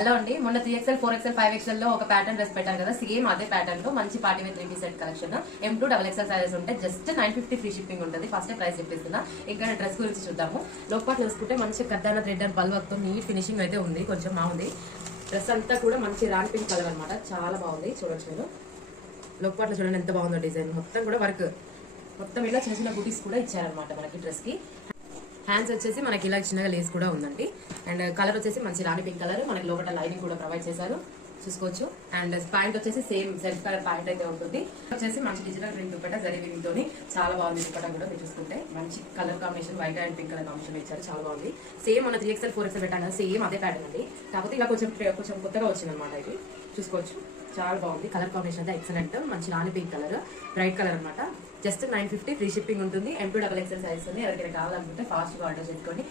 Hello అండి, మొన్న 3XL 4XL 5XL లో ఒక ప్యాటర్న్ డ్రెస్ పెట్టాను కదా, సేమ్ అదే ప్యాటర్న్ లో మంచి party wear 3 set collection. M2 XXL sizes ఉంటే జస్ట్ 950 ఫ్రీ షిప్పింగ్ ఉంటుంది. ఫస్ట్ ప్రైస్ చెప్పేస్తున్నా. ఇంకా డ్రెస్ గురించి చూద్దాము. లోపాటు చూసుకుంటే మంచి కద్దాన థ్రెడ్ అండ్ పల్ వర్క్ తో నీట్ ఫినిషింగ్ అయితే ఉంది. కొంచెం బాగుంది. డ్రెస్ అంతా కూడా మంచి రాణి పింక్ కలర్ అనమాట, చాలా బాగుంది. చూడొచ్చు మీరు లోపాట్లో చూడండి ఎంత బాగుందో డిజైన్. మొత్తం కూడా వర్క్, మొత్తం ఇలా చిన్న చిన్న బూటీస్ కూడా ఇచ్చారనమాట మనకి డ్రెస్ కి. హ్యాండ్స్ వచ్చేసి మనకి ఇలా చిన్నగా లేస్ కూడా ఉందండి. అండ్ కలర్ వచ్చేసి మంచి రాణి పింక్ కలర్. మనకి లోపల లైనింగ్ కూడా ప్రొవైడ్ చేశారు, చూసుకోవచ్చు. అండ్ ప్యాంట్ వచ్చేసి సేమ్ సెల్ఫ్ కలర్ ప్యాంట్ అయితే ఉంటుంది. వచ్చేసి మంచి digital print dupatta zari weaving తోని చాలా బాగుంది. దుపట్ట కూడా మీరు చూసుకుంటే మంచి colour combination, white and pink colour combination ఇచ్చారు, చాలా బాగుంది. సేమ్ మన 3XL 4XL పెట్టాను కదా, సేమ్ అదే ప్యాటర్న్ అండి. కాకపోతే ఇలా కొంచెం కొత్తగా వచ్చింది అనమాట. ఇది చూసుకోవచ్చు, చాలా బాగుంది. కలర్ కాంబినేషన్ అయితే ఎక్సలెంట్. మంచి రాణి పింక్ కలర్, బ్రైట్ కలర్ అనమాట. జస్ట్ 950 ఫ్రీ షిప్పింగ్ ఉంటుంది. M2 XXL సైజ్ ఉంది. ఎవరికైనా కావాలనుకుంటే ఫాస్ట్ గా ఆర్డర్ చేసుకోండి.